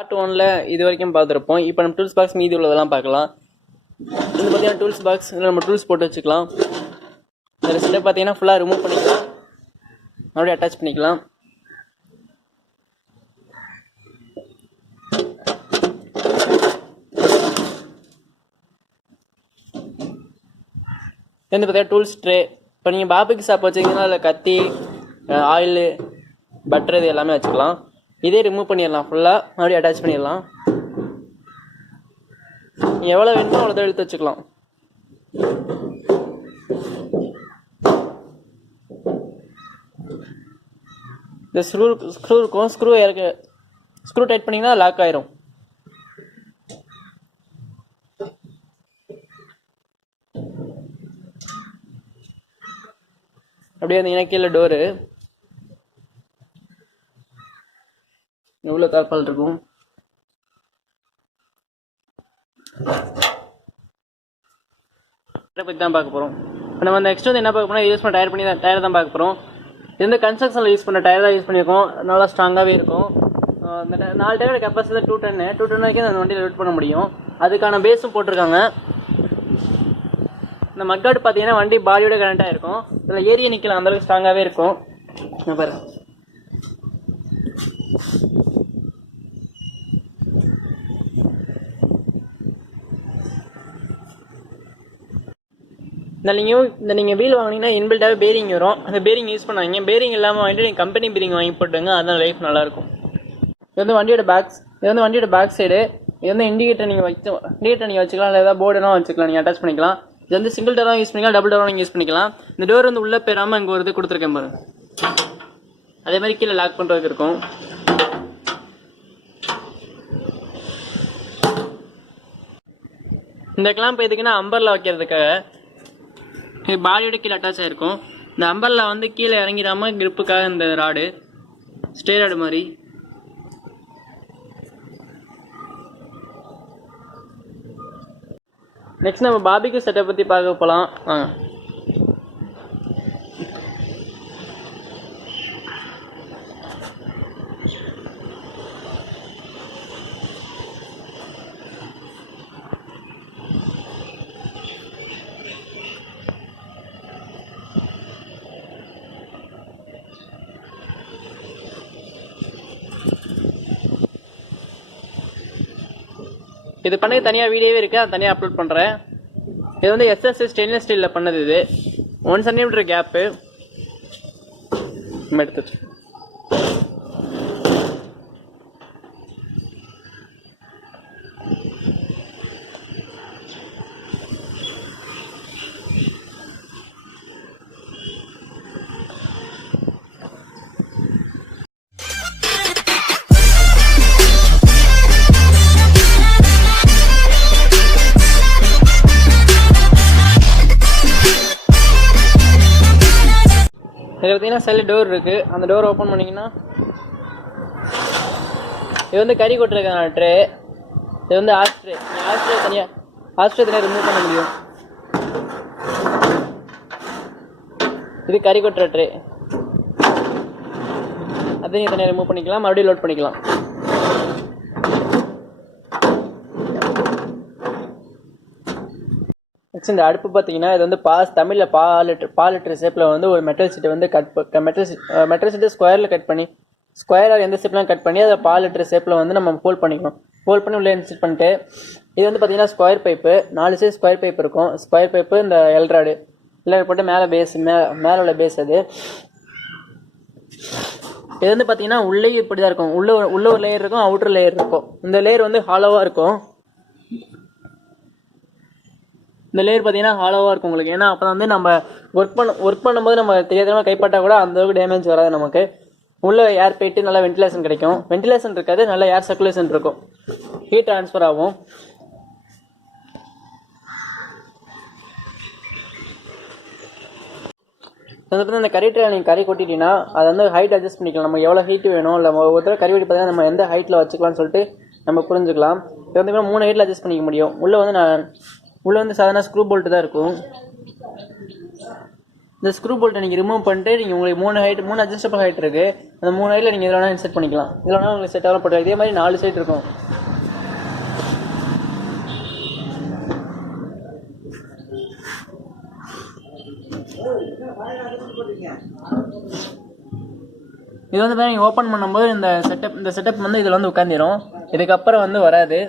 Part 1ல இது வரைக்கும் பார்த்துருப்போம். இப்போ நம்ம டூல்ஸ் பாக்ஸ் மீதி உள்ளதெல்லாம் பார்க்கலாம். இது பார்த்தீங்கன்னா டூல்ஸ் பாக்ஸ், இதில் நம்ம டூல்ஸ் போட்டு வச்சுக்கலாம். இந்த செட்டை பார்த்தீங்கன்னா ஃபுல்லாக ரிமூவ் பண்ணிக்கலாம், மறுபடியும் அட்டாச் பண்ணிக்கலாம். இது பார்த்தீங்கன்னா டூல்ஸ் ட்ரே. இப்போ நீங்கள் பார்பிக்யூ ஷாப் வச்சிங்கன்னா அதில் கத்தி, ஆயிலு, பட்டர் இது எல்லாமே வச்சுக்கலாம். இதே ரிமூவ் பண்ணிடலாம், ஃபுல்லாக மறுபடியும் அட்டாச் பண்ணிடலாம். நீங்கள் எவ்வளோ வேணுமோ அவ்வளோ எடுத்து வச்சுக்கலாம். இந்த ஸ்க்ரூ இருக்கும், ஸ்க்ரூ டைட் பண்ணிங்கன்னா லாக் ஆயிரும். அப்படியே வந்தீங்கன்னா கீழே டோரு எவ்வளோ தாழ்பால் இருக்கும். பற்றி தான் பார்க்க போகிறோம். இப்போ நம்ம நெக்ஸ்ட் வந்து என்ன பார்க்க போனால் யூஸ் பண்ண டயர் தான் பார்க்க போகிறோம். இது வந்து கன்ஸ்ட்ரக்ஷனில் யூஸ் பண்ண டயர் தான் யூஸ் பண்ணியிருக்கோம். நல்லா ஸ்ட்ராங்காகவே இருக்கும். இந்த 4 டயரோட கெப்பாசிட்டி 210 வரைக்கும் அந்த வண்டியில் லோட் பண்ண முடியும். அதுக்கான பேஸும் போட்டிருக்காங்க. இந்த மக்காடு பார்த்தீங்கன்னா வண்டி பாடியோட கனெக்டாக இருக்கும். இதில் ஏரியா நிற்கலாம், அந்தளவுக்கு ஸ்ட்ராங்காகவே இருக்கும். பாருங்க, இந்த நீங்கள் வீல் வாங்கினீங்கன்னா இன்பில்டாகவே பேரிங் வரும். அந்த பேரிங் யூஸ் பண்ணாங்க. பேரிங் இல்லாமல் வாங்கிட்டு நீங்கள் கம்பெனி பேரிங் வாங்கி போட்டுங்க, அதுதான் லைஃப் நல்லாயிருக்கும். இது வந்து வண்டியோட பேக் சைடு. இது வந்து இண்டிகேட்டர் நீங்கள் வச்சுக்கலாம், இல்லை ஏதாவது போர்டுனா வச்சுக்கலாம், நீங்கள் அட்டாச் பண்ணிக்கலாம். இது வந்து சிங்கிள் டோராக யூஸ் பண்ணிக்கலாம், டபுள் டோராக நீங்கள் யூஸ் பண்ணிக்கலாம். இந்த டோர் வந்து உள்ளே போயிடாமல் இங்கே ஒரு இது கொடுத்துருக்கேன் பாருங்க. அதே மாதிரி கீழே லாக் பண்ணுறதுக்கு இருக்கும். இந்த கிளாம்ப் எதுக்குன்னா அம்பர்லா வைக்கிறதுக்காக. இது பாடியோட கீழே அட்டாச் ஆகிருக்கும். இந்த அம்பர்லா வந்து கீழே இறங்கிடாமல் கிரிப்புக்காக இந்த ராடு, ஸ்டே ராடு மாதிரி. நெக்ஸ்ட் நம்ம பார்பிக்யூ செட்டப் பற்றி பார்க்க போகலாம். இது பண்ணது தனியாக வீடியோவே இருக்குது, அது தனியாக அப்லோட் பண்ணுறேன். இது வந்து எஸ்எஸ் ஸ்டெயின்லெஸ் ஸ்டீலில் பண்ணது. இது 1 சென்டிமீட்டர் கேப்பு எடுத்து. இதில் பார்த்தீங்கன்னா சைடில் டோர் இருக்குது. அந்த டோர் ஓப்பன் பண்ணிங்கன்னா இது வந்து கறி கொட்டிருக்காங்க ட்ரே. இது வந்து ஆஸ்ட்ரே தனியாக ரிமூவ் பண்ண முடியும். இது கறி கொட்டுற ட்ரே, அதையும் தனியாக ரிமூவ் பண்ணிக்கலாம், மறுபடியும் லோட் பண்ணிக்கலாம். நெக்ஸ்ட் இந்த அடுப்பு பார்த்தீங்கன்னா இது வந்து தமிழில் பால் லிட்டர் ஷேப்பில் வந்து ஒரு மெட்டல் சீட்டை வந்து மெட்டல் சீட்டை ஸ்கொயரில் கட் பண்ணி, ஸ்கொயராக எந்த ஷேப்லாம் கட் பண்ணி அதை பால் லிட்டர் ஷேப்பில் வந்து நம்ம ஃபோல்ட் பண்ணிக்கணும். ஃபோல்ட் பண்ணி உள்ளே இன்செர்ட் பண்ணிட்டு, இது வந்து பார்த்தீங்கன்னா square pipe, 4 size square pipe இருக்கும். ஸ்கொயர் பைப்பு இந்த எல்ராடு போட்டு மேலே உள்ள பேஸ். அது இது வந்து பார்த்தீங்கன்னா உள்ளே இப்படி தான் இருக்கும். உள்ள ஒரு லேயர் இருக்கும், அவுட்டர் லேயர் இருக்கும். இந்த லேயர் வந்து ஹாலோவாக இருக்கும். இந்த லேயர் பார்த்தீங்கன்னா ஹாலோவாக இருக்கும் உங்களுக்கு. ஏன்னா அப்போ வந்து நம்ம ஒர்க் பண்ணும்போது நம்ம தெரியாதமாக கைப்பட்டால் கூட அந்தளவுக்கு டேமேஜ் வராது. நமக்கு உள்ளே ஏர் போயிட்டு நல்லா வென்டிலேஷன் கிடைக்கும். வென்டிலேஷன் இருக்காது, நல்ல ஏர் சர்க்குலேஷன் இருக்கும், ஹீட் ட்ரான்ஸ்ஃபர் ஆகும். இந்த கறி ட்ரே நீங்கள் கறி கொட்டிட்டீங்கன்னா அதை வந்து ஹைட் அட்ஜஸ்ட் பண்ணிக்கலாம். நம்ம எவ்வளோ ஹீட் வேணும், இல்லை ஒருத்தர் கறி வெட்டி பார்த்தீங்கன்னா நம்ம எந்த ஹைட்டில் வச்சுக்கலாம்னு சொல்லிட்டு நம்ம புரிஞ்சுக்கலாம். இது வந்து 3 ஹைட்டில் அட்ஜஸ்ட் பண்ணிக்க முடியும். உள்ளே வந்து சாதாரண ஸ்க்ரூ போல்ட்டு தான் இருக்கும். இந்த ஸ்க்ரூ போல்ட்டை நீங்கள் ரிமூவ் பண்ணிட்டு நீங்கள் உங்களுக்கு 3 அட்ஜஸ்டபிள் ஹைட் இருக்குது. அந்த 3 ஹைட்டில் நீங்கள் இதில் வேணால் செட் பண்ணிக்கலாம். இதில் வேணால் உங்களுக்கு செட் ஆகலாம் போட்டு இதே மாதிரி 4 சைட் இருக்கும். இது வந்து நீங்கள் ஓப்பன் பண்ணும்போது இந்த செட்டப் வந்து இதில் வந்து உட்காந்துரும். இதுக்கப்புறம் வந்து வராது.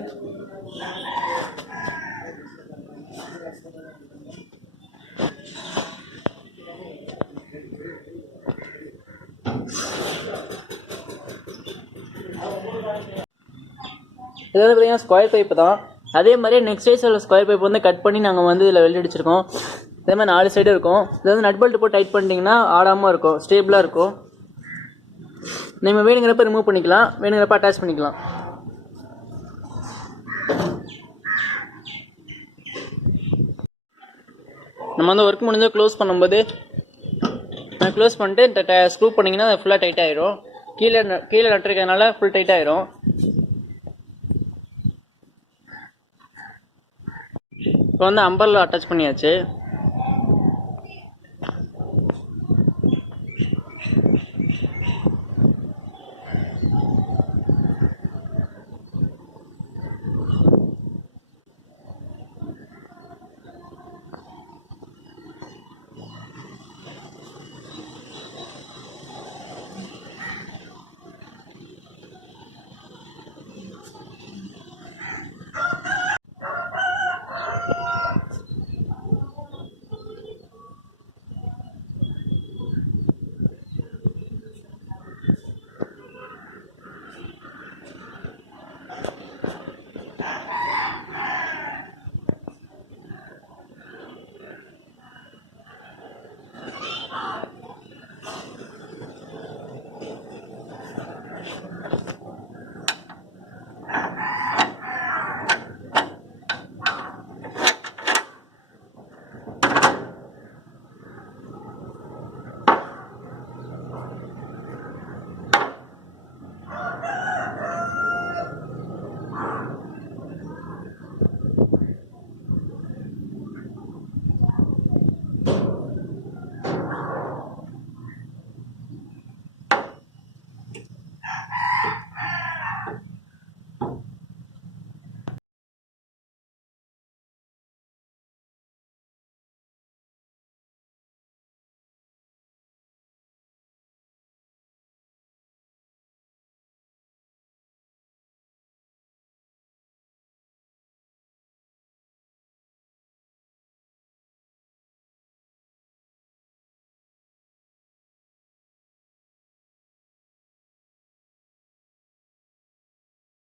இது வந்து பார்த்தீங்கன்னா ஸ்கொயர் பைப்பு தான். அதே மாதிரி நெக்ஸ்ட் சைஸில் ஸ்கொயர் பைப் வந்து கட் பண்ணி நாங்கள் வந்து இதில் வெல்ட் அடிச்சிருக்கோம். இதே மாதிரி 4 சைடு இருக்கும். இது வந்து நட் பெல்ட் போட்டு டைட் பண்ணிட்டீங்கன்னா ஆடாமல் இருக்கும், ஸ்டேபிளாக இருக்கும். நீங்கள் வேணுங்கிறப்ப ரிமூவ் பண்ணிக்கலாம், வேணுங்கிறப்ப அட்டாச் பண்ணிக்கலாம். நம்ம வந்து ஒர்க் முடிஞ்சால் க்ளோஸ் பண்ணும்போது நான் க்ளோஸ் பண்ணிட்டு ஸ்க்ரூ பண்ணிங்கன்னா அது ஃபுல்லாக டைட் ஆகிடும். கீழே நட்டுருக்கிறதுனால ஃபுல் டைட் ஆகிடும். இப்போ வந்து அம்பர்ல அட்டாச் பண்ணியாச்சு.